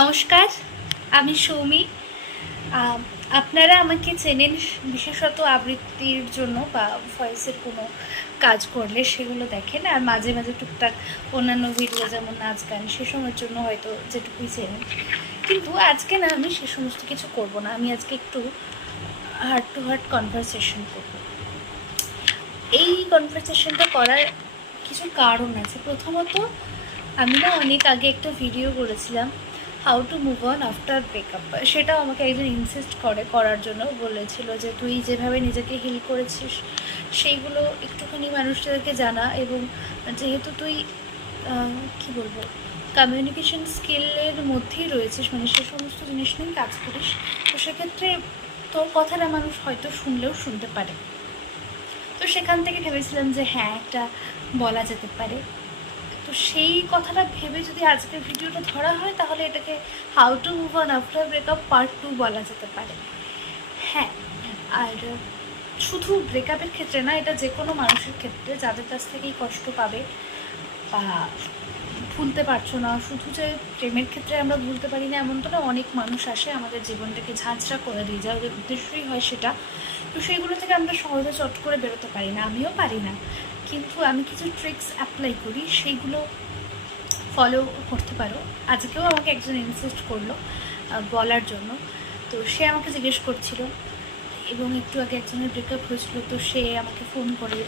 নমস্কার, আমি সৌমি। আপনারা আমাকে চেনেন বিশেষত আবৃত্তির জন্য বা ভয়েসের কোনো কাজ করলে সেগুলো দেখেন, আর মাঝে মাঝে টুকটাক অন্যান্য ভিডিও যেমন নাচ গান সে সময়ের জন্য হয়তো যেটুকুই চেনেন। কিন্তু আজকে না, আমি সে সমস্ত কিছু করব না, আমি আজকে একটু হার্ট টু হার্ট কনভারসেশন করব। এই কনভারসেশনটা করার কিছু কারণ আছে। প্রথমত, আমি না অনেক আগে একটা ভিডিও করেছিলাম how to move on after breakup সেটাও আমাকে একজন ইনসিস্ট করে, করার জন্য বলেছিল যে তুই যেভাবে নিজেকে হিল করেছিস, সেইগুলো একটুখানি মানুষদেরকে জানা এবং যেহেতু তুই কি বলব কমিউনিকেশন স্কিলের মধ্যেই রয়েছিস মানে সে সমস্ত জিনিস নিয়ে কাজ করিস, তো সেক্ষেত্রে তোর কথাটা মানুষ হয়তো শুনলেও শুনতে পারে। তো সেখান থেকে ভেবেছিলাম যে হ্যাঁ একটা বলা যেতে পারে। তো সেই কথাটা ভেবে যদি আজকের ভিডিওটা ধরা হয়, তাহলে এটাকে how to move on after breakup part two বলা যেতে পারে। হ্যাঁ আর শুধু ব্রেকআপের ক্ষেত্রে না, এটা যে কোনো মানুষের ক্ষেত্রে যাদের কাছ থেকেই কষ্ট পাবে বা ভুলতে পারছ না, শুধু যে প্রেমের ক্ষেত্রে আমরা ভুলতে পারি না এমন তো না অনেক মানুষ আসে আমাদের জীবনটাকে ঝাঁঝরা করে দিয়ে যায়, ওদের উদ্দেশ্যই হয় সেটা। তো সেইগুলো থেকে আমরা সহজে চট করে বেরোতে পারি না, আমিও পারি না। কিন্তু আমি কিছু ট্রিক্স অ্যাপ্লাই করি, সেইগুলো ফলো করতে পারো। আজকেও আমাকে একজন ইনসিস্ট করল বলার জন্য। তো সে আমাকে জিজ্ঞেস করছিল এবং একটু আগে একজনের ব্রেকআপ হয়েছিল, তো সে আমাকে ফোন করে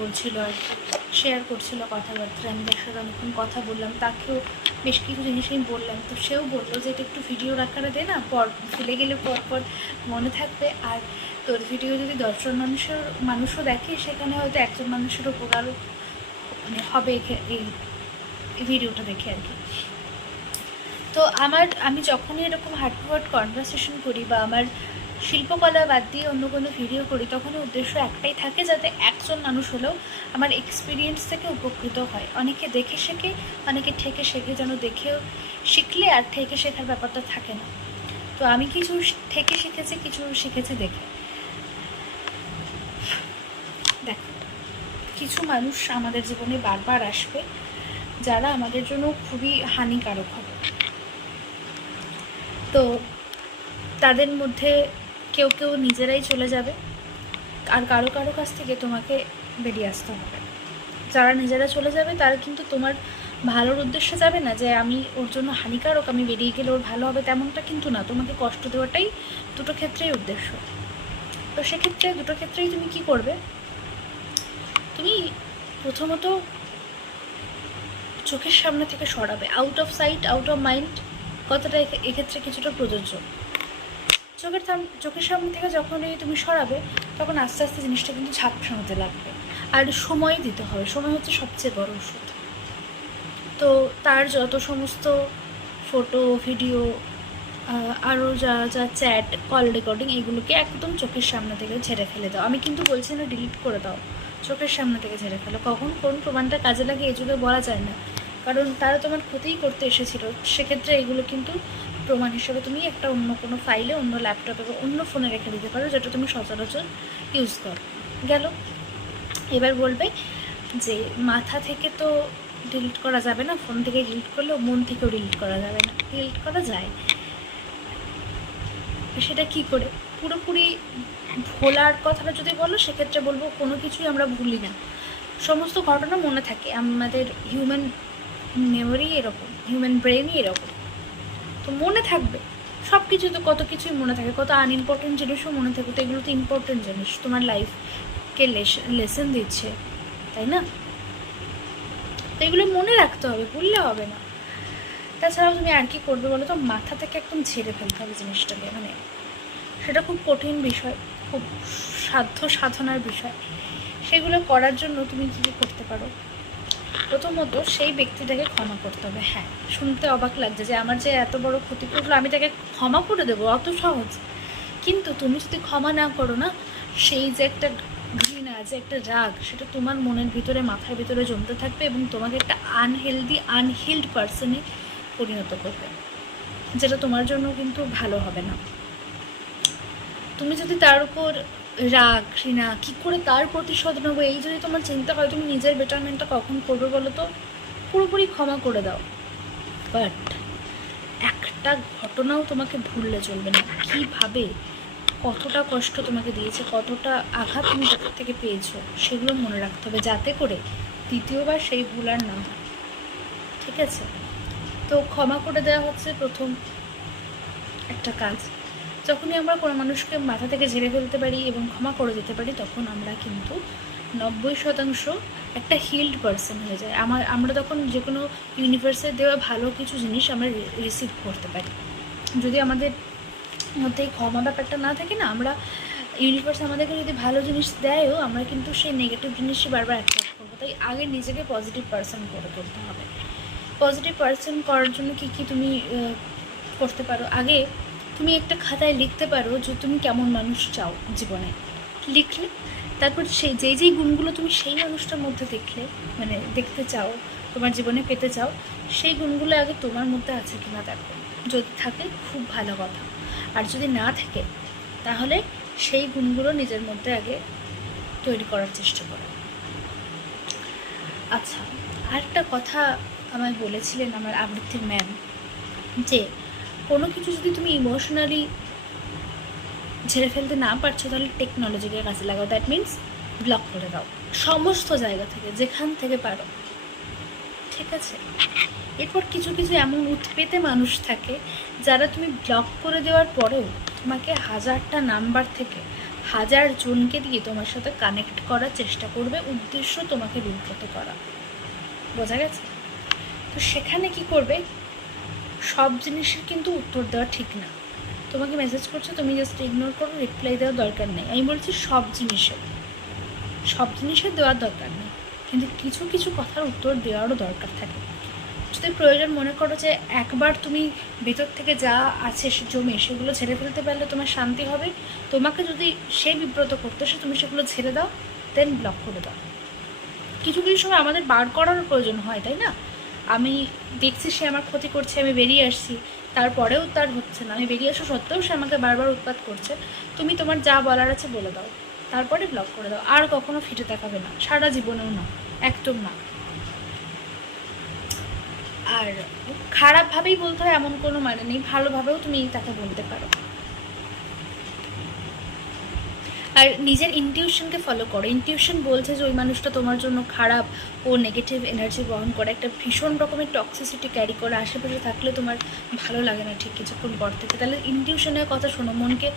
বলছিল আর কি শেয়ার করছিল কথাবার্তা। আমি তার সাথে অনেকক্ষণ কথা বললাম, তাকেও বেশ কিছু জিনিস আমি বললাম। তো সেও বলল যে এটা একটু ভিডিও আকারে দে না, পর ফেলে গেলে পর পর মনে থাকবে। আর তোর ভিডিও যদি দশজন মানুষের, মানুষও দেখে, সেখানে হয়তো একজন মানুষের উপকারও মানে হবে এই ভিডিওটা দেখে আর কি। তো আমার, আমি যখনই এরকম হার্ট টু হার্ট কনভারসেশন করি বা আমার শিল্পকলা বাদ দিয়ে অন্য কোনো ভিডিও করি তখন উদ্দেশ্য একটাই থাকে যাতে একজন মানুষ হলেও আমার এক্সপিরিয়েন্স থেকে উপকৃত হয়। অনেকে দেখে শেখে, অনেকে ঠেকে শেখে, যেন দেখেও শিখলে আর ঠেকে শেখার ব্যাপারটা থাকে না। তো আমি কিছু থেকে শিখেছি, কিছু শিখেছি দেখো। কিছু মানুষ আমাদের জীবনে বারবার আসবে, যারা আমাদের জন্য খুবই হানিকারক হবে। তো তাদের মধ্যে কেউ কেউ নিজেরাই চলে যাবে, আর কারও কারও কাছ থেকে তোমাকে বেরিয়ে আসতে হবে। যারা নিজেরা চলে যাবে, তারা কিন্তু তোমার ভালোর উদ্দেশ্যে যাবে না যে আমি ওর জন্য হানিকারক, আমি বেরিয়ে গেলে ওর ভালো হবে তেমনটা কিন্তু না। তোমাকে কষ্ট দেওয়াটাই দুটো ক্ষেত্রেই উদ্দেশ্য। তো সেক্ষেত্রে দুটো ক্ষেত্রেই তুমি কি করবে? তুমি প্রথমত চোখের সামনে থেকে সরাবে। Out of sight out of mind এক্ষে- এক্ষেত্রে কিছুটা প্রযোজ্য। চোখের চোখের সামনে থেকে যখনই তুমি সরাবে, তখন আস্তে আস্তে জিনিসটা কিন্তু ঝাপসা হতে লাগবে। আর সময় দিতে হবে। সময় হচ্ছে সবচেয়ে বড় ওষুধ। তো তার যত সমস্ত ফটো, ভিডিও আরও যা যা চ্যাট, কল রেকর্ডিং এগুলোকে একদম চোখের সামনে থেকে ছেড়ে ফেলে দাও। আমি কিন্তু বলছি না ডিলিট করে দাও। চোখের সামনে থেকে ঝেড়ে ফেলো। কখন কোন প্রমাণটা কাজে লাগে যুগে বলা যায় না। কারণ তারা তোমার ক্ষতিই করতে এসেছিল। সেক্ষেত্রে এগুলো কিন্তু প্রমাণ হিসেবে তুমি একটা অন্য কোনো ফাইলে অন্য ল্যাপটপে বা অন্য ফোনে রেখে দিতে পারো, যেটা তুমি সচরাচর ইউজ করো। গেল। এবার বলবে যে মাথা থেকে তো ডিলিট করা যাবে না ফোন থেকে ডিলিট করলেও মন থেকেও ডিলিট করা যাবে না। ডিলিট করা যায়। সেটা কি করে? পুরোপুরি ভোলার কথাটা যদি বলো, সেক্ষেত্রে বলব কোনো কিছুই আমরা ভুলি না। সমস্ত ঘটনা মনে থাকে। আমাদের হিউম্যান মেমোরি এরকম হিউম্যান ব্রেনই এরকম। তো মনে থাকবে। সব কিছু তো কত কিছুই মনে থাকে। কত আনইম্পর্টেন্ট জিনিসও মনে থাকে। তো এগুলো তো ইম্পর্টেন্ট জিনিস। তোমার লাইফকে লেসেন দিচ্ছে, তাই না? তো এগুলো মনে রাখতে হবে, ভুললে হবে না। তাছাড়াও তুমি আর কি করবে বলো তো? মাথা থেকে একদম ঝেড়ে ফেলতে হবে জিনিসটাকে। মানে সেটা খুব কঠিন বিষয়। খুব সাধ্য সাধনার বিষয়। সেগুলো করার জন্য তুমি কী কী করতে পারো? প্রথমত সেই ব্যক্তিটাকে ক্ষমা করতে হবে। হ্যাঁ শুনতে অবাক লাগছে যে আমার যে এত বড় ক্ষতি করল, আমি তাকে ক্ষমা করে দেবো, অত সহজ। কিন্তু তুমি যদি ক্ষমা না করো না, সেই যে একটা ঘৃণা, যে একটা রাগ, সেটা তোমার মনের ভিতরে, মাথার ভিতরে জমতে থাকবে এবং তোমাকে একটা আনহেলদি আনহিল্ড পার্সনে পরিণত করবে। যেটা তোমার জন্য কিন্তু ভালো হবে না। তুমি যদি তার উপর রাগ, ঘৃণা, কী করে তার প্রতিশোধ নেব এই যদি তোমার চিন্তা হয়, তুমি নিজের বেটারমেন্টটা কখন করবে বলো তো? পুরোপুরি ক্ষমা করে দাও। বাট একটা ঘটনাও তোমাকে ভুললে চলবে না। কীভাবে? কতটা কষ্ট তোমাকে দিয়েছে, কতটা আঘাত তুমি তাদের থেকে পেয়েছ, সেগুলো মনে রাখতে হবে যাতে করে দ্বিতীয়বার সেই ভুল আর না হয়। ঠিক আছে? তো ক্ষমা করে দেওয়া হচ্ছে প্রথম একটা কাজ। যখনই আমরা কোনো মানুষকে মাথা থেকে ঝেড়ে ফেলতে পারি এবং ক্ষমা করে দিতে পারি, তখন আমরা কিন্তু নব্বই শতাংশ একটা হিল্ড পারসন হয়ে যায় আমার, আমরা তখন যে কোনো ইউনিভার্সের দেওয়া ভালো কিছু জিনিস আমরা রিসিভ করতে পারি। যদি আমাদের মধ্যে ক্ষমা ব্যাপারটা না থাকে না, আমরা ইউনিভার্স আমাদেরকে যদি ভালো জিনিস দেয়ও, আমরা কিন্তু সেই নেগেটিভ জিনিসই বারবার অ্যাট্রাক্ট করব। তাই আগে নিজেকে পজিটিভ পার্সন করে তুলতে হবে। পজিটিভ পার্সন করার জন্য কী কী তুমি করতে পারো? আগে তুমি একটা খাতায় লিখতে পারো যে তুমি কেমন মানুষ চাও জীবনে। লিখলে, তারপর সেই, যেই যেই গুণগুলো তুমি সেই মানুষটার মধ্যে দেখলে মানে দেখতে চাও, তোমার জীবনে পেতে চাও, সেই গুণগুলো আগে তোমার মধ্যে আছে কি না দেখো। যদি থাকে, খুব ভালো কথা। আর যদি না থাকে, তাহলে সেই গুণগুলো নিজের মধ্যে আগে তৈরি করার চেষ্টা করো। আচ্ছা আরেকটা কথা আমায় বলেছিলেন আমার আবৃত্তির ম্যাম যে কোনো কিছু যদি তুমি ইমোশনালি ঝেড়ে ফেলতে না পারছ, তাহলে টেকনোলজিকে কাজে লাগাও। দ্যাট মিন্স ব্লক করে দাও। সমস্ত জায়গা থেকে, যেখান থেকে পারো। ঠিক আছে? এরপর কিছু কিছু এমন উৎপেতে মানুষ থাকে, যারা তুমি ব্লক করে দেওয়ার পরেও তোমাকে হাজারটা নাম্বার থেকে হাজার জনকে দিয়ে তোমার সাথে কানেক্ট করার চেষ্টা করবে, উদ্দেশ্য তোমাকে বিব্রত করা। বোঝা গেছে? তো সেখানে কি করবে? সব জিনিসের কিন্তু উত্তর দেওয়া ঠিক না। তোমাকে মেসেজ করছে, তুমি জাস্ট ইগনোর করো রিপ্লাই দেওয়ার দরকার নেই। আমি বলছি সব জিনিসের সব জিনিসের দেওয়ার দরকার নেই। কিন্তু কিছু কিছু কথার উত্তর দেওয়ারও দরকার থাকে। যদি প্রয়োজন মনে করো যে একবার তুমি ভেতর থেকে যা আছে জমে, সেগুলো ছেড়ে ফেলতে পারলে তোমার শান্তি হবে। তোমাকে যদি সে বিব্রত করতে সে তুমি সেগুলো ছেড়ে দাও দেন ব্লক করে দাও। কিছু কিছু সময় আমাদের বার করারও প্রয়োজন হয়, তাই না? আমি দেখছি সে আমার ক্ষতি করছে, আমি বেরিয়ে আসছি। তারপরেও তার হচ্ছে না। আমি বেরিয়ে আসা সত্ত্বেও সে আমাকে বারবার উৎপাত করছে। তুমি তোমার যা বলার আছে বলে দাও। তারপরে ব্লক করে দাও। আর কখনো ফিরে তাকাবে না। সারা জীবনেও না। একদম না। আর খারাপভাবেই বলতে হয়, এমন কোনো মানে নেই। ভালোভাবেও তুমি তাকে বলতে পারো। আর নিজের ইনটিউশনকে ফলো করো। ইনটিউশন বলছে যে, ওই মানুষটা তোমার জন্য খারাপ, ও নেগেটিভ এনার্জি বহন করে। একটা ভীষণ রকমের টক্সিসিটি ক্যারি করে। আশেপাশে থাকলে তোমার ভালো লাগে না ঠিক কিছুক্ষণ পর থেকে। তাহলে ইনটিউশনের কথা শোনো। মনকে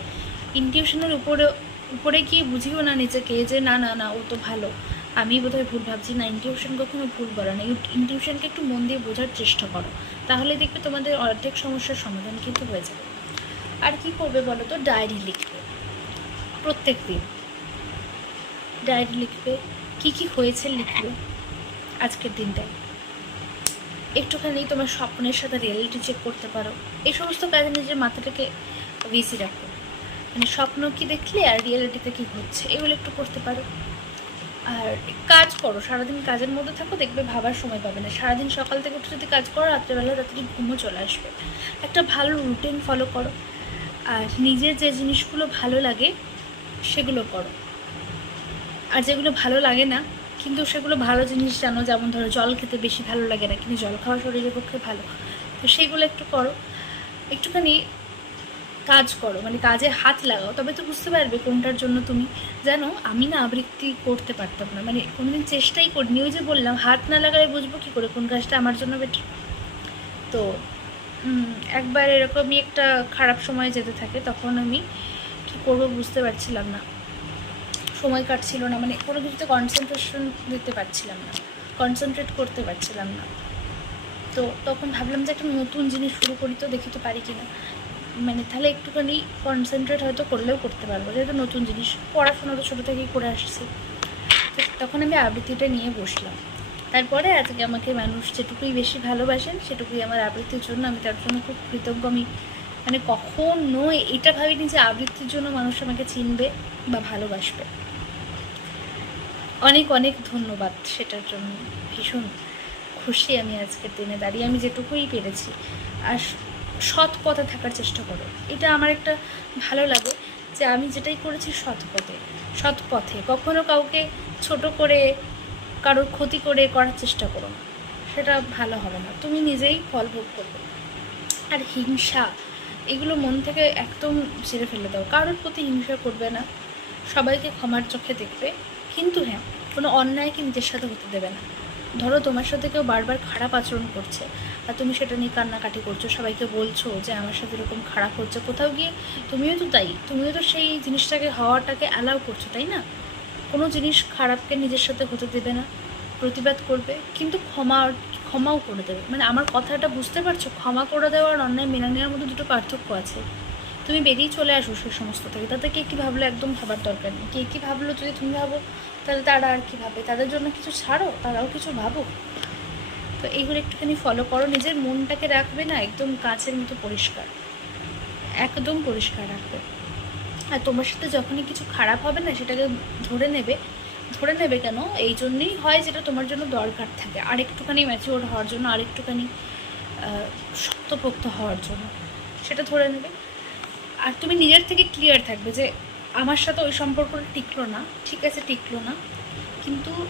ইনটিউশনের উপরে উপরে গিয়ে বুঝিও না নিজেকে যে, না না না, ও তো ভালো। আমি বোধহয় ভুল ভাবছি। না ইনটিউশন কখনো ভুল বলে না। ইনটিউশনকে একটু মন দিয়ে বোঝার চেষ্টা করো। তাহলে দেখবে তোমাদের অর্ধেক সমস্যার সমাধান কিন্তু হয়ে যাবে। আর কি করবে বলো তো? ডায়েরি লিখবে। প্রত্যেক দিন। ডায়েরি লিখবে, কি কি হয়েছে লিখবে আজকের দিনটায় একটুখানি তোমার স্বপ্নের সাথে রিয়েলিটি চেক করতে পারো। এই সমস্ত কাজে নিজের মাথাটাকে বিজি রাখো মানে স্বপ্ন কি দেখলে আর রিয়েলিটিতে কি হচ্ছে, এগুলো একটু করতে পারো। আর কাজ করো, সারাদিন কাজের মধ্যে থাকো, দেখবে ভাবার সময় পাবে না। সারাদিন সকাল থেকে উঠে যদি কাজ করো, রাত্রেবেলা রাত্রি ঘুমও চলে আসবে। একটা ভালো রুটিন ফলো করো। আর নিজের যে জিনিসগুলো ভালো লাগে সেগুলো করো। আর যেগুলো ভালো লাগে না, কিন্তু সেগুলো ভালো জিনিস জানো, যেমন ধরো জল খেতে বেশি ভালো লাগে না, কিন্তু জল খাওয়া শরীরের পক্ষে ভালো। তো সেইগুলো একটু করো। একটুখানি কাজ করো মানে কাজে হাত লাগাও। তবে তো বুঝতে পারবে কোনটার জন্য তুমি। জানো, আমি না আবৃত্তি করতে পারতাম না মানে কোনোদিন চেষ্টাই করিনি। ওই যে বললাম, হাত না লাগালে বুঝব কী করে, কোন কাজটা আমার জন্য বেটার তো একবার এরকমই একটা খারাপ সময় যেতে থাকে, তখন আমি কী করব বুঝতে পারছিলাম না। সময় কাটছিল না মানে কোনো কিছুতে কনসেন্ট্রেশন দিতে পারছিলাম না কনসেন্ট্রেট করতে পারছিলাম না। তো তখন ভাবলাম যে একটা নতুন জিনিস শুরু করি তো দেখি তো পারি কি না মানে তাহলে একটুখানি কনসেন্ট্রেট হয়তো করলেও করতে পারব, যেহেতু নতুন জিনিস, পড়াশোনা তো ছোটো থেকেই করে আসছি। তো তখন আমি আবৃত্তিটা নিয়ে বসলাম। তারপরে আজকে আমাকে মানুষ যেটুকুই বেশি ভালোবাসেন, সেটুকুই আমার আবৃত্তির জন্য আমি তার জন্য খুব কৃতজ্ঞ, আমি মানে কখনো এটা ভাবিনি যে আবৃত্তির জন্য মানুষ আমাকে চিনবে বা ভালোবাসবে। অনেক অনেক ধন্যবাদ সেটার জন্য। ভীষণ খুশি আমি আজকের দিনে দাঁড়িয়ে। আমি যেটুকুই পেরেছি। আর সৎ পথে থাকার চেষ্টা করো। এটা আমার একটা ভালো লাগে যে আমি যেটাই করেছি সৎ পথে সৎ পথে। কখনো কাউকে ছোট করে, কারোর ক্ষতি করে করার চেষ্টা করো না। সেটা ভালো হবে না। তুমি নিজেই ফল ভোগ করবে। আর হিংসা এগুলো মন থেকে একদম ছেড়ে ফেলে দাও। কারোর প্রতি হিংসা করবে না। সবাইকে ক্ষমার চোখে দেখবে। কিন্তু হ্যাঁ কোনো অন্যায়কে নিজের সাথে হতে দেবে না। ধরো তোমার সাথে কেউ বারবার খারাপ আচরণ করছে আর তুমি সেটা নিয়ে কান্নাকাটি করছ, সবাইকে বলছো যে আমার সাথে এরকম খারাপ হচ্ছে। কোথাও গিয়ে তুমিও তো তাই তুমিও তো সেই জিনিসটাকে, হওয়াটাকে অ্যালাউ করছ, তাই না? কোনো জিনিস খারাপকে নিজের সাথে হতে দেবে না। প্রতিবাদ করবে। কিন্তু ক্ষমা ক্ষমাও করে দেবে। মানে আমার কথাটা বুঝতে পারছ? ক্ষমা করে দেওয়া আর অন্যায় মেনে নেওয়ার মধ্যে দুটো পার্থক্য আছে। তুমি বেরিয়ে চলে আসো সেই সমস্ত থেকে। তাতে কে কী ভাবলো একদম ভাবার দরকার নেই। কে কী ভাবলো যদি তুমি ভাবো, তাহলে তারা আর কী ভাবে? তাদের জন্য কিছু ছাড়ো, তারাও কিছু ভাবো তো এইগুলো একটুখানি ফলো করো। নিজের মনটাকে রাখবে না, একদম কাচের মতো পরিষ্কার। একদম পরিষ্কার রাখবে। আর তোমার সাথে যখনই কিছু খারাপ হবে না, সেটাকে ধরে নেবে। ধরে নেবে কেন? এই জন্যই হয় যেটা তোমার জন্য দরকার থাকে। আর একটুখানি ম্যাচিওর হওয়ার জন্য, আর একটুখানি শক্তপোক্ত হওয়ার জন্য। সেটা ধরে নেবে। আর তুমি নিজের থেকে ক্লিয়ার থাকবে যে আমার সাথে ওই সম্পর্কটা টিকলো না, ঠিক আছে, টিকলো না। কিন্তু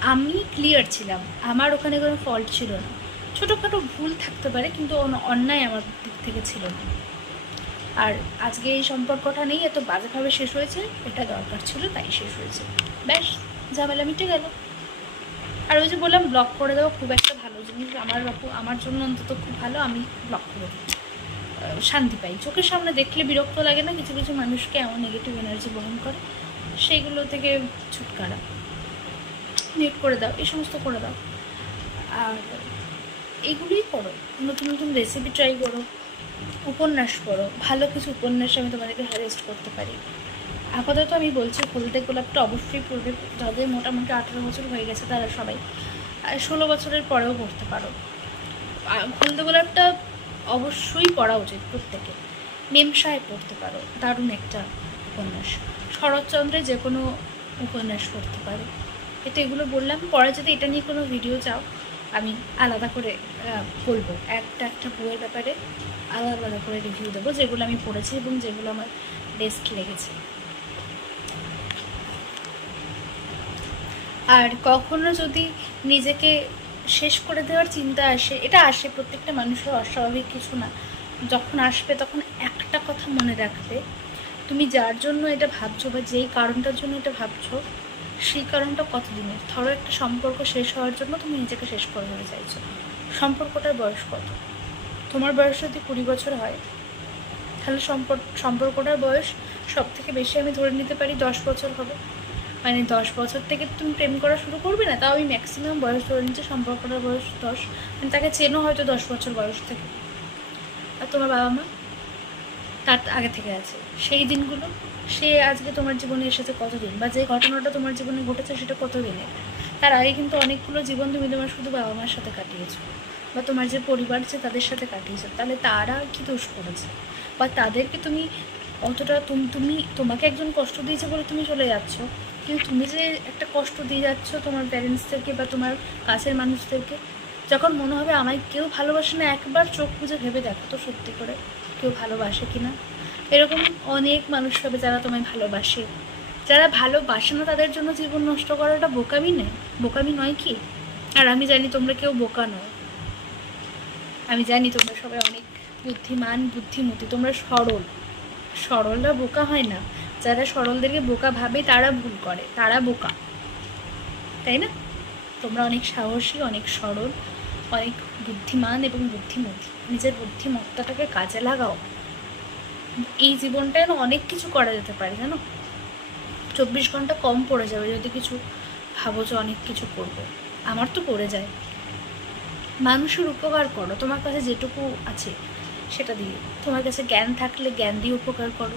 আমি ক্লিয়ার ছিলাম। আমার ওখানে কোনো ফল্ট ছিল না। ছোটোখাটো ভুল থাকতে পারে, কিন্তু অন- অন্যায় আমার দিক থেকে ছিল না। আর আজকে এই সম্পর্কটা নেই, এত বাজেভাবে শেষ হয়েছে, এটা দরকার ছিল, তাই শেষ হয়েছে। ব্যাস। ঝামেলা মিটে গেল। আর ওই যে বললাম ব্লক করে দেওয়া খুব একটা ভালো জিনিস। আমার আমার জন্য অন্তত খুব ভালো, আমি ব্লক করে দিই। শান্তি পাই। চোখের সামনে দেখলে বিরক্ত লাগে না, কিছু কিছু মানুষকে এমন নেগেটিভ এনার্জি বহন করে। সেইগুলো থেকে ছুটকারা। মিউট করে দাও, এই সমস্ত করে দাও। আর এগুলোই করো। নতুন নতুন রেসিপি ট্রাই করো। উপন্যাস পড়ো। ভালো কিছু উপন্যাস আমি তোমাদেরকে সাজেস্ট করতে পারি। আপাতত আমি বলছি হলদে গোলাপটা অবশ্যই পড়বে যাদের মোটামুটি আঠেরো বছর হয়ে গেছে তারা সবাই। আর ষোলো বছরের পরেও পড়তে পারো। হলদে গোলাপটা অবশ্যই পড়া উচিত প্রত্যেকে। মেমসায় পড়তে পারো, দারুণ একটা উপন্যাস। শরৎচন্দ্রের যে কোনো উপন্যাস পড়তে পারো। এটা এগুলো বললাম, পরে যদি এটা নিয়ে কোনো ভিডিও চাও, আমি আলাদা করে বলব। একটা একটা বইয়ের ব্যাপারে আলাদা আলাদা করে রিভিউ দেবো, যেগুলো আমি পড়েছি এবং যেগুলো আমার বেস্ট লেগেছে। আর কখনো যদি নিজেকে শেষ করে দেওয়ার চিন্তা আসে, এটা আসে, প্রত্যেকটা মানুষের অস্বাভাবিক কিছু না। যখন আসবে, তখন একটা কথা মনে রাখবে, তুমি যার জন্য এটা ভাবছ বা যেই কারণটার জন্য এটা ভাবছ, সেই কারণটা কতদিনের? ধরো একটা সম্পর্ক শেষ হওয়ার জন্য তুমি নিজেকে শেষ করে দিতে চাইছো সম্পর্কটার বয়স কত? তোমার বয়স যদি কুড়ি বছর হয়, তাহলে সম্পর্ক সম্পর্কটার বয়স সব থেকে বেশি আমি ধরে নিতে পারি দশ বছর হবে। মানে দশ বছর থেকে তুমি প্রেম করা শুরু করবে না, তাও আমি ম্যাক্সিমাম বয়স ধরে নিচ্ছি সম্পর্কটার বয়স দশ। মানে তাকে চেনো হয়তো দশ বছর বয়স থেকে। আর তোমার বাবা মা? তার আগে থেকে আছে। সেই দিনগুলো? সে আজকে তোমার জীবনে এসেছে কতদিন? বা যে ঘটনাটা তোমার জীবনে ঘটেছে সেটা কতদিনের তার আগে কিন্তু অনেকগুলো জীবন তুমি তোমার শুধু বাবা মার সাথে কাটিয়েছো। বা তোমার যে পরিবার আছে তাদের সাথে কাটিয়েছো। তাহলে তারা কি দোষ করেছে? বা তাদেরকে তুমি অতটা তুমি তুমি তোমাকে একজন কষ্ট দিয়েছে বলে তুমি চলে যাচ্ছ? কিন্তু তুমি যে একটা কষ্ট দিয়ে যাচ্ছ তোমার প্যারেন্টসদেরকে বা তোমার কাছের মানুষদেরকে যখন মনে হবে আমায় কেউ ভালোবাসে না, একবার চোখ বুঝে ভেবে দেখো তো সত্যি করে কেউ ভালোবাসে কি না। এরকম অনেক মানুষ হবে যারা তোমায় ভালোবাসে। যারা ভালোবাসে না, তাদের জন্য জীবন নষ্ট করাটা বোকামি নেই বোকামি নয় কি? আর আমি জানি তোমরা কেউ বোকা নয় আমি জানি তোমরা সবাই অনেক বুদ্ধিমান, বুদ্ধিমতী, তোমরা সরল। সরলরা বোকা হয় না। যারা সরলদেরকে বোকা ভাবে, তারা ভুল করে, তারা বোকা। তাই না? তোমরা অনেক সাহসী, অনেক সরল, অনেক বুদ্ধিমান এবং বুদ্ধিমতী। নিজের বুদ্ধিমত্তাটাকে কাজে লাগাও। এই জীবনটায় অনেক কিছু করা যেতে পারে, জানো? চব্বিশ ঘণ্টা কম পড়ে যাবে যদি কিছু ভাবো যে অনেক কিছু করব। আমার তো পড়ে যায়। মানুষের উপকার করো। তোমার কাছে যেটুকু আছে সেটা দিয়ে। তোমার কাছে জ্ঞান থাকলে জ্ঞান দিয়ে উপকার করো।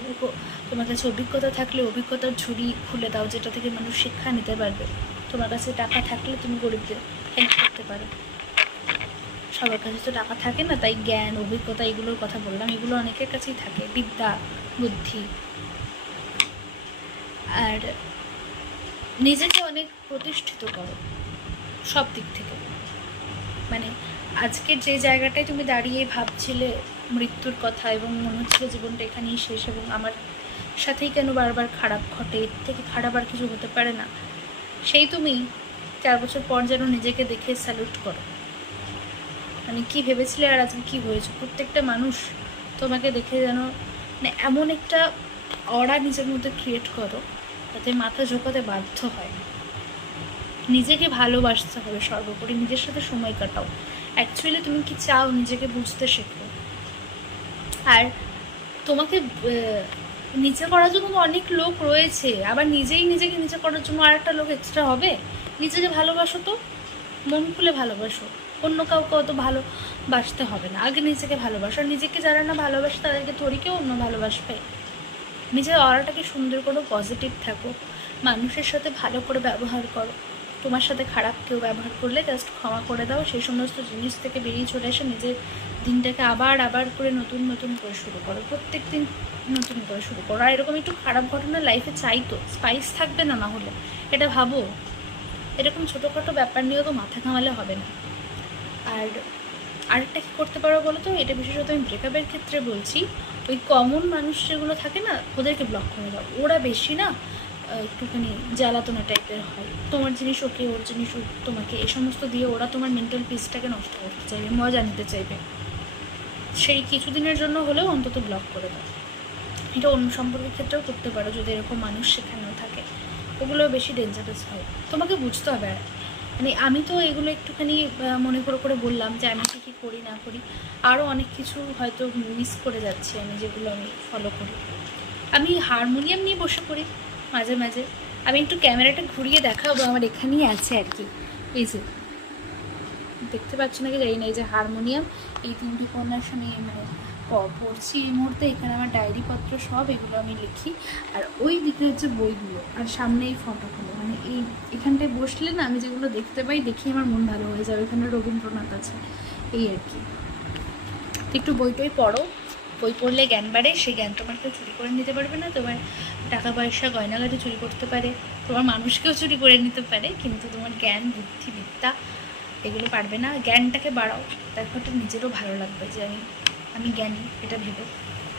তোমার কাছে অভিজ্ঞতা থাকলে অভিজ্ঞতার ঝুড়ি খুলে দাও, যেটা থেকে মানুষ শিক্ষা নিতে পারবে। তোমার কাছে টাকা থাকলে তুমি গরিবদের হেল্প করতে পারো। সবার কাছে তো টাকা থাকে না, তাই জ্ঞান, অভিজ্ঞতা এগুলোর কথা বললাম। এগুলো অনেকের কাছেই থাকে। বিদ্যা, বুদ্ধি। আর নিজেকে অনেক প্রতিষ্ঠিত করো, সব দিক থেকে। মানে আজকের যে জায়গাটায় তুমি দাঁড়িয়ে ভাবছিলে মৃত্যুর কথা এবং মনে হচ্ছিল জীবনটা এখানেই শেষ এবং আমার সাথেই কেন বারবার খারাপ ঘটে? এর থেকে খারাপ আর কিছু হতে পারে না। সেই তুমি চার বছর পর যেন নিজেকে দেখে স্যালুট করো। মানে কি ভেবেছিলে আর আজকে কি হয়েছে? প্রত্যেকটা মানুষ তোমাকে দেখে যেন মানে এমন একটা অড়া নিজের মধ্যে ক্রিয়েট করো যাতে মাথা ঝোঁকাতে বাধ্য হয়। নিজেকে ভালোবাসতে হবে সর্বোপরি, নিজের সাথে সময় কাটাও। অ্যাকচুয়ালি তুমি কি চাও নিজেকে বুঝতে শেখো? আর তোমাকে নিচে করার জন্য তো অনেক লোক রয়েছে, আবার নিজেই নিজেকে নিচে করার জন্য আর একটা লোক এক্সট্রা হবে? নিজেকে ভালোবাসো তো, মন খুলে ভালোবাসো, অন্য কাউকে অত ভালোবাসতে হবে না, আগে নিজেকে ভালোবাসো নিজেকে যারা না ভালোবাসে তাদেরকে থরি কেউ অন্য ভালোবাসবে? নিজের অরাটাকে সুন্দর করো পজিটিভ থাকো মানুষের সাথে ভালো করে ব্যবহার করো। তোমার সাথে খারাপ কেউ ব্যবহার করলে জাস্ট ক্ষমা করে দাও। সেই সমস্ত জিনিস থেকে বেরিয়ে চলে এসে। নিজের দিনটাকে আবার আবার করে নতুন নতুন করে শুরু করো। প্রত্যেক দিন নতুন করে শুরু করো। আর এরকম একটু খারাপ ঘটনা লাইফে চাই তো। স্পাইস থাকবে না না হলে। এটা ভাবো। এরকম ছোটোখাটো ব্যাপার নিয়েও তো মাথা ঘামালে হবে না। আর আরেকটা কী করতে পারো বলো তো? এটা বিশেষত আমি ব্রেকআপের ক্ষেত্রে বলছি। ওই কমন মানুষ যেগুলো থাকে না, ওদেরকে ব্লক করে দাও। ওরা বেশি না একটুখানি জ্বালাতনা টাইপের হয়। তোমার জিনিস ওকে, ওর জিনিস তোমাকে, এই সমস্ত দিয়ে ওরা তোমার মেন্টাল পিসটাকে নষ্ট করতে চাইবে, মজা নিতে চাইবে। সেই কিছুদিনের জন্য হলেও অন্তত ব্লক করে দাও। এটা অন্য সম্পর্কের ক্ষেত্রেও করতে পারো, যদি এরকম মানুষ সেখানেও থাকে। ওগুলো বেশি ডেঞ্জারাস হয়। তোমাকে বুঝতে হবে আর মানে আমি তো এগুলো একটুখানি মনে করে করে বললাম যে আমি কী কী করি, না করি। আরও অনেক কিছু হয়তো মিস করে যাচ্ছি আমি, যেগুলো আমি ফলো করি। আমি হারমোনিয়াম নিয়ে বসে পড়ি। মাঝে মাঝে। আমি একটু ক্যামেরাটা ঘুরিয়ে দেখাবো, আমার এখানেই আছে আর কি। এই যে, দেখতে পাচ্ছ নাকি জানি না, এই যে হারমোনিয়াম, এই তিনটি উপন্যাস আমি মানে পড়ছি এই মুহূর্তে, এখানে আমার ডায়েরিপত্র সব এগুলো আমি লিখি। আর ওই দিকে হচ্ছে বইগুলো, আর সামনে এই ফটোগুলো মানে এই এখানটায় বসলে না আমি যেগুলো দেখতে পাই, দেখি আমার মন ভালো হয়ে যাবে। এখানে রবীন্দ্রনাথ আছে, এই আর কি। একটু বই টই পড়ো। বই পড়লে জ্ঞান বাড়ে, সেই জ্ঞান তোমার কেউ চুরি করে নিতে পারবে না, তোমার টাকা পয়সা গয়নাগাটি চুরি করতে পারে, তোমার মানুষকেও চুরি করে নিতে পারে, কিন্তু তোমার জ্ঞান, বুদ্ধি, বিদ্যা এগুলো পারবে না। জ্ঞানটাকে বাড়াও, তারপর তো নিজেরও ভালো লাগবে যে আমি আমি জ্ঞানী, এটা ভেবে।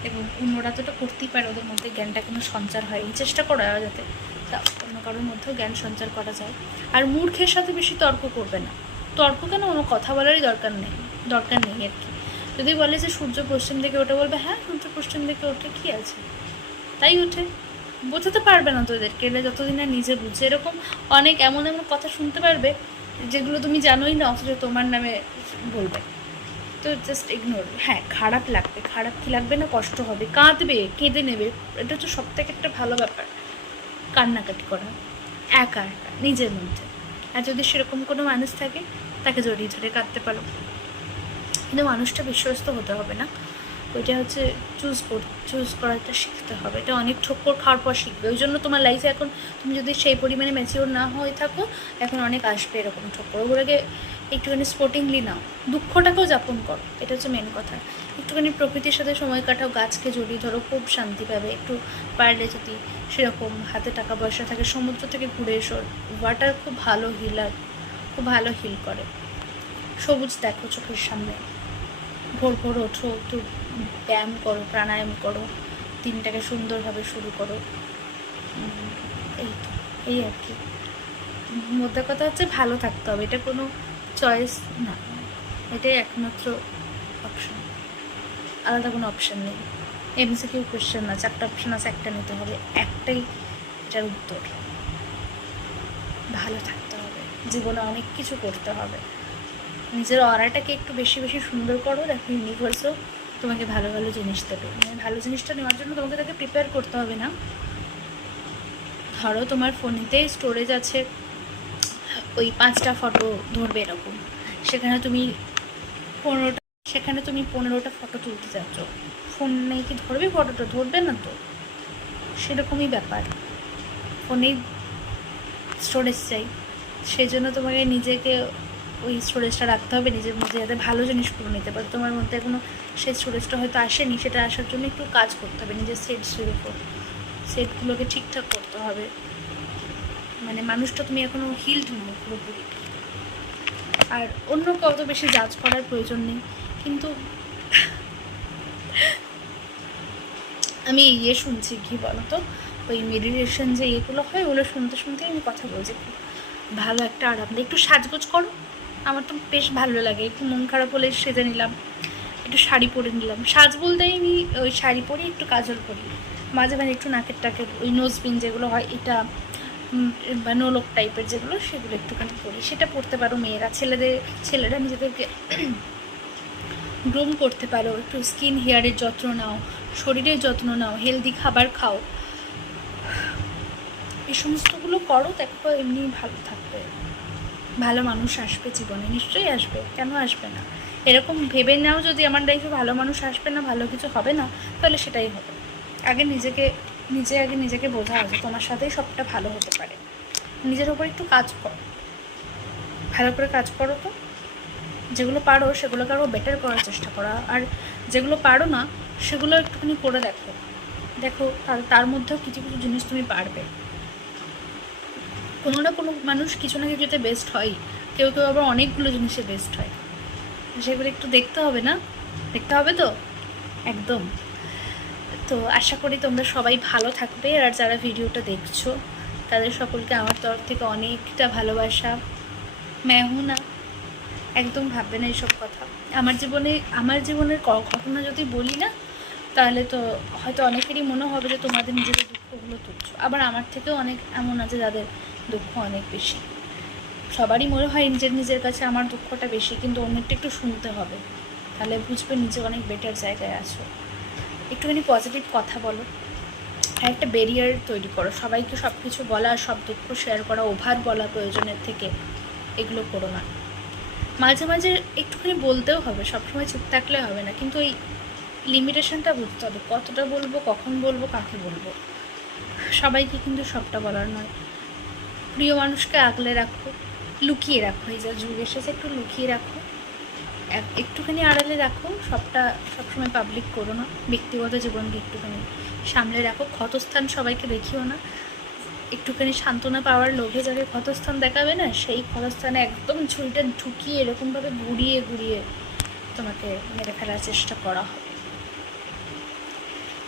এবং অন্যরা তো করতেই পারে, ওদের মধ্যে জ্ঞানটা কোনো সঞ্চার হয় এই চেষ্টা করা যাতে তা অন্য কারোর মধ্যেও জ্ঞান সঞ্চার করা যায়। আর মূর্খের সাথে বেশি তর্ক করবে না। তর্ক কেন? কোনো কথা বলারই দরকার নেই দরকার নেই আর কি। যদি বলে যে সূর্য পশ্চিম দিকে ওঠে, বলবে হ্যাঁ সূর্য পশ্চিম দিকে ওঠে, কি আছে? তাই ওঠে। বোঝাতে পারবে না তোদেরকে এরা যতদিন না নিজে বুঝে। এরকম অনেক এমন এমন কথা শুনতে পারবে, যেগুলো তুমি জানোই না, অথচ তোমার নামে বলবে। তো জাস্ট ইগনোর হ্যাঁ খারাপ লাগবে। খারাপ কি লাগবে না? কষ্ট হবে। কাঁদবে, কেঁদে নেবে। এটা হচ্ছে সব থেকে একটা ভালো ব্যাপার। কান্নাকাটি করা। একা একা, নিজের মধ্যে। আর যদি সেরকম কোনো মানুষ থাকে, তাকে জড়িয়ে ধরে কাঁদতে পারো। কিন্তু মানুষটা বিশ্বস্ত হতে হবে না। ওইটা হচ্ছে চুজ কর চুজ করাটা শিখতে হবে। এটা অনেক ঠোক্কর খাওয়ার পর শিখবে। ওই জন্য তোমার লাইফে এখন তুমি যদি সেই পরিমাণে ম্যাচিওর না হয়ে থাকো, এখন অনেক আসবে এরকম ঠোক্কর। ওগুলোকে একটুখানি স্পোর্টিংলি নাও। দুঃখটাকেও যাপন করো। এটা হচ্ছে মেন কথা। একটুখানি প্রকৃতির সাথে সময় কাটাও, গাছকে জড়িয়ে ধরো, খুব শান্তি পাবে। একটু পারলে যদি সেরকম হাতে টাকা পয়সা থাকে, সমুদ্র থেকে ঘুরে এসো। ওয়াটার খুব ভালো হিলার খুব ভালো হিল করে। সবুজ দেখো চোখের সামনে। ভোর ভোর ওঠো, একটু ব্যায়াম করো, প্রাণায়াম করো, দিনটাকে সুন্দরভাবে শুরু করো। এই তো, এই আর কি। মোদ্দা কথা হচ্ছে ভালো থাকতে হবে, এটা কোনো চয়েস না। এটাই একমাত্র অপশন আলাদা কোনো অপশন নেই। এমসিকিউ কোয়েশ্চেন না, চারটা অপশন আছে, একটা নিতে হবে, একটাই এটার উত্তর। ভালো থাকতে হবে, জীবনে অনেক কিছু করতে হবে। নিজের অরাটাকে একটু বেশি বেশি সুন্দর করো, দেখো ইউনিভার্সও তোমাকে ভালো ভালো জিনিস দেবে। মানে ভালো জিনিসটা নেওয়ার জন্য তোমাকে তাকে প্রিপেয়ার করতে হবে না। ধরো তোমার ফোনেতে স্টোরেজ আছে, ওই পাঁচটা ফটো ধরবে এরকম। সেখানে তুমি পনেরোটা, সেখানে তুমি পনেরোটা ফটো তুলতে যাচ্ছ। ফোন নেই কি ধরবে ফটোটা ধরবে না তো। সেরকমই ব্যাপার। ফোনেই স্টোরেজ চাই। সেই জন্য তোমাকে নিজেকে ওই স্টোরেজটা রাখতে হবে, নিজের মধ্যে যাতে ভালো জিনিসগুলো নিতে পারো। তোমার মধ্যে এখনও সেই স্টোরেজটা হয়তো আসেনি, সেটা আসার জন্য একটু কাজ করতে হবে, নিজের সেটসের উপর। সেটগুলোকে ঠিকঠাক করতে হবে। মানে মানুষটা তুমি এখনও হিল্ড নও পুরোপুরি। আর অন্য কত বেশি জাজ করার প্রয়োজন নেই, কিন্তু আমি ইয়ে শুনছি, কি বলতো? ওই মেডিটেশন যে ইয়েগুলো হয়, ওগুলো শুনতে শুনতে আমি কথা বলছি। ভালো একটা আরাম। একটু সাজগোজ করো। আমার তো বেশ ভালো লাগে। একটু মন খারাপ হলে সেজে নিলাম। একটু শাড়ি পরে নিলাম। সাজ বলতেই আমি ওই শাড়ি পরি, একটু কাজল করি মাঝে মাঝে একটু নাকের টাকের ওই নোজবিন যেগুলো হয়, এটা বা নোলক টাইপের যেগুলো, সেগুলো একটুখানি পরি। সেটা পরতে পারো মেয়েরা। ছেলেদের, ছেলেরা নিজেদেরকে গ্রুম করতে পারো। একটু স্কিন হেয়ারের যত্ন নাও, শরীরের যত্ন নাও হেলদি খাবার খাও। এই সমস্তগুলো করো দেখো এমনি ভালো থাকবে। ভালো মানুষ আসবে জীবনে, নিশ্চয়ই আসবে, কেন আসবে না? এরকম ভেবে নাও যদি আমার লাইফে ভালো মানুষ আসবে না, ভালো কিছু হবে না, তাহলে সেটাই হবে। আগে নিজেকে, নিজে আগে নিজেকে বোঝা আছে তোমার সাথেই সবটা ভালো হতে পারে। নিজের ওপর একটু কাজ করো। ভালো করে কাজ করো তো। যেগুলো পারো, সেগুলোকে আরও বেটার করার চেষ্টা করা। আর যেগুলো পারো না, সেগুলো একটুখানি করে দেখো। দেখো, তার তার মধ্যেও কিছু কিছু জিনিস তুমি পারবে। কোনো না কোনো মানুষ কিছু না কিছুতে বেস্ট হয় কেউ কেউ আবার অনেকগুলো জিনিসে বেস্ট হয়। সেগুলো একটু দেখতে হবে না? দেখতে হবে তো? একদম। তো আশা করি তোমরা সবাই ভালো থাকবে আর যারা ভিডিওটা দেখছ, তাদের সকলকে আমার তরফ থেকে অনেকটা ভালোবাসা। মেহুনা, একদম ভাববে না এইসব কথা। আমার জীবনে, আমার জীবনের ঘটনা যদি বলি না, তাহলে তো হয়তো অনেকেরই মনে হবে যে তোমাদের নিজেদের দুঃখগুলো তুলছ আবার আমার থেকেও অনেক এমন আছে যাদের দুঃখ অনেক বেশি। সবারই মনে হয় নিজের নিজের কাছে আমার দুঃখটা বেশি, কিন্তু অন্যটা একটু শুনতে হবে। তাহলে বুঝবে নিজে অনেক বেটার জায়গায় আছো। একটুখানি পজিটিভ কথা বলো। একটা ব্যারিয়ার তৈরি করো। সবাইকে সব কিছু বলা, সব দুঃখ শেয়ার করা, ওভার বলা প্রয়োজনের থেকে এগুলো করো না। মাঝে মাঝে একটুখানি বলতেও হবে, সবসময় চুপ থাকলে হবে না। কিন্তু ওই লিমিটেশনটা বুঝতে হবে। কতটা বলব, কখন বলব, কাকে বলব? সবাইকে কিন্তু সবটা বলার নয়। প্রিয় মানুষকে আগলে রাখো, লুকিয়ে রাখো, এই যা যুগ এসেছে একটু লুকিয়ে রাখো। এক- একটুখানি আড়ালে রাখো, সবটা সবসময় পাবলিক করো না, ব্যক্তিগত জীবনকে একটুখানি সামলে রাখো, ক্ষতস্থান সবাইকে দেখিও না। একটুখানি সান্ত্বনা পাওয়ার লোভে যাকে ক্ষতস্থান দেখাবে না, সেই ক্ষতস্থানে একদম ছুরিটা ঢুকিয়ে এরকমভাবে ঘুরিয়ে ঘুরিয়ে তোমাকে মেরে ফেলার চেষ্টা করা হবে।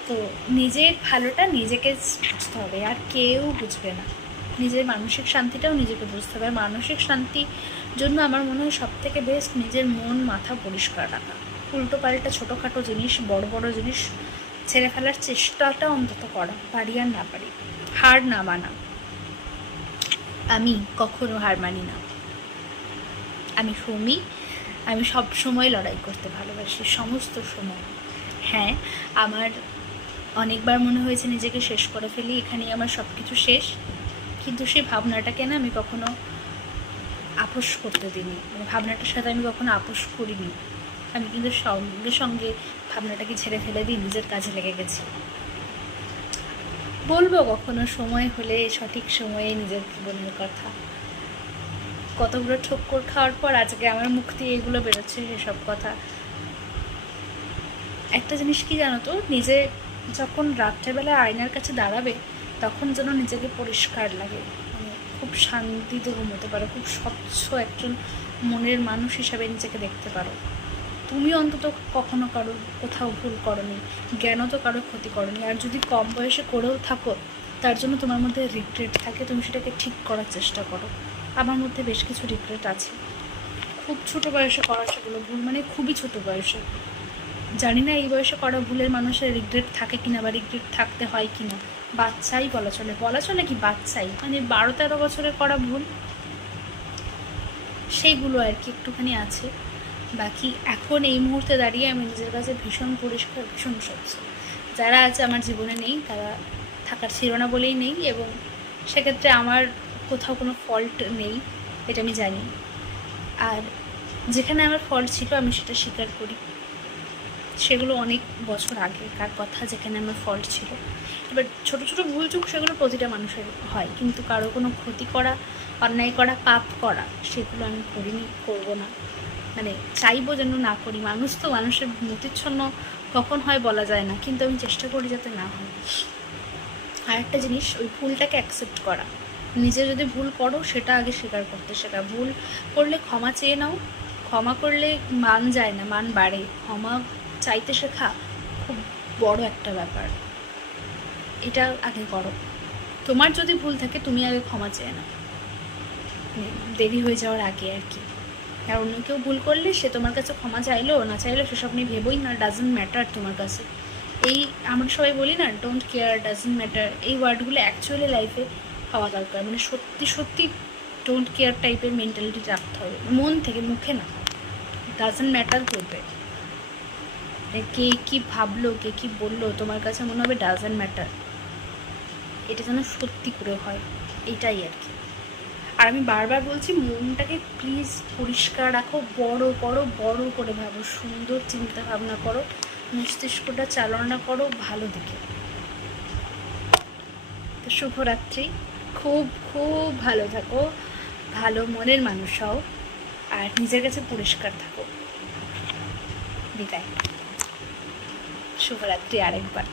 তো নিজের ভালোটা নিজেকে বুঝতে হবে, আর কেউ বুঝবে না। নিজের মানসিক শান্তিটাও নিজেকে বুঝতে হবে। মানসিক শান্তির জন্য আমার মনে হয় সব থেকে বেস্ট নিজের মন, মাথা পরিষ্কার রাখা। উল্টো পাল্টা ছোটোখাটো জিনিস, বড় বড় জিনিস ছেড়ে ফেলার চেষ্টাটা অন্তত করা, পারি আর না পারি। হার না মানা। আমি কখনো হার মানি না। আমি সৌমি, আমি সব সময় লড়াই করতে ভালোবাসি, সমস্ত সময়। হ্যাঁ আমার অনেকবার মনে হয়েছে নিজেকে শেষ করে ফেলি, এখানেই আমার সব কিছু শেষ। কিন্তু সেই ভাবনাটাকে না আমি কখনো আপোষ করতে দিইনি। মানে ভাবনাটার সাথে আমি কখনো আপোষ করিনি। আমি কিন্তু সঙ্গে সঙ্গে ভাবনাটাকে ছেড়ে ফেলে দিয়ে নিজের কাজে লেগে গেছি। বলব কখনো সময় হলে সঠিক সময়ে নিজের জীবনের কথা। কতগুলো ঠক্কর খাওয়ার পর আজকে আমার মুখ দিয়ে এগুলো বেরোচ্ছে সেসব কথা। একটা জিনিস কি জানো তো? নিজে যখন রাত্রেবেলা আয়নার কাছে দাঁড়াবে তখন যেন নিজেকে পরিষ্কার লাগে। মানে খুব শান্তিতে ঘুমোতে পারো, খুব স্বচ্ছ একজন মনের মানুষ হিসাবে নিজেকে দেখতে পারো। তুমি অন্তত কখনো কারও কোথাও ভুল করনি, জ্ঞানও তো কারও ক্ষতি করনি। আর যদি কম বয়সে করেও থাকো, তার জন্য তোমার মধ্যে রিগ্রেট থাকে, তুমি সেটাকে ঠিক করার চেষ্টা করো। আমার মধ্যে বেশ কিছু রিগ্রেট আছে। খুব ছোট বয়সে করা সেগুলো ভুল মানে খুবই ছোট বয়সে। জানি না এই বয়সে করা ভুলের মানুষের রিগ্রেট থাকে কিনা বা রিগ্রেট থাকতে হয় কিনা। বাচ্চাই বলা চলে বলা চলে কি বাচ্চাই? মানে বারো তেরো বছরে করা ভুল। সেইগুলো আর কি একটুখানি আছে। বাকি এখন এই মুহূর্তে দাঁড়িয়ে আমি নিজের কাছে ভীষণ পরিষ্কার, ভীষণ স্বচ্ছ। যারা আছে আমার জীবনে নেই, তারা থাকার ছিল না বলেই নেই এবং সেক্ষেত্রে আমার কোথাও কোনো ফল্ট নেই, এটা আমি জানি। আর যেখানে আমার ফল্ট ছিল আমি সেটা স্বীকার করি। সেগুলো অনেক বছর আগেকার কথা যেখানে আমার ফল্ট ছিল। এবার ছোটো ছোটো ভুল চুক সেগুলো প্রতিটা মানুষের হয়, কিন্তু কারও কোনো ক্ষতি করা, অন্যায় করা, পাপ করা, সেগুলো আমি করিনি, করব না। মানে চাইব যেন না করি, মানুষ তো মানুষের মতিচ্ছন্ন কখন হয় বলা যায় না, কিন্তু আমি চেষ্টা করি যাতে না হয়। আর একটা জিনিস, ওই ভুলটাকে অ্যাকসেপ্ট করা। নিজে যদি ভুল করো, সেটা আগে স্বীকার করতে শেখা। ভুল করলে ক্ষমা চেয়ে নাও, ক্ষমা করলে মান যায় না, মান বাড়ে। ক্ষমা চাইতে শেখা খুব বড় একটা ব্যাপার। এটা আগে করো। তোমার যদি ভুল থাকে, তুমি আগে ক্ষমা চেয়ে নাও। দেরি হয়ে যাওয়ার আগে আর কি। আর অন্য কেউ ভুল করলে সে তোমার কাছে ক্ষমা চাইলো, না চাইলো, সেসব নিয়ে ভেবোই না ডাজেন্ট ম্যাটার তোমার কাছে। এই আমরা সবাই বলি না ডোন্ট কেয়ার ডাজেন্ট ম্যাটার এই ওয়ার্ডগুলো অ্যাকচুয়ালি লাইফে হওয়া দরকার। মানে সত্যি সত্যি ডোন্ট কেয়ার টাইপের মেন্টালিটি রাখতে হবে। মন থেকে মুখে না। ডাজেন্ট ম্যাটার করবে কে কি ভাবলো, কে কি বলল, তোমার কাছে মনে হবে ডাজেন্ট ম্যাটার এটা যেন সত্যি করে হয়, এটাই আর কি। আর আমি বারবার বলছি, মনটাকে প্লিজ পরিষ্কার রাখো, বড় করো, বড় করে ভাবো, সুন্দর চিন্তা ভাবনা করো, মস্তিষ্কটা চালনা করো, ভালো দিকে। তো শুভরাত্রি, খুব খুব ভালো থাকো, ভালো মনের মানুষ হও, আর নিজের কাছে পরিষ্কার থাকো। বিদায়। শুভরাত্রি আরেকবার।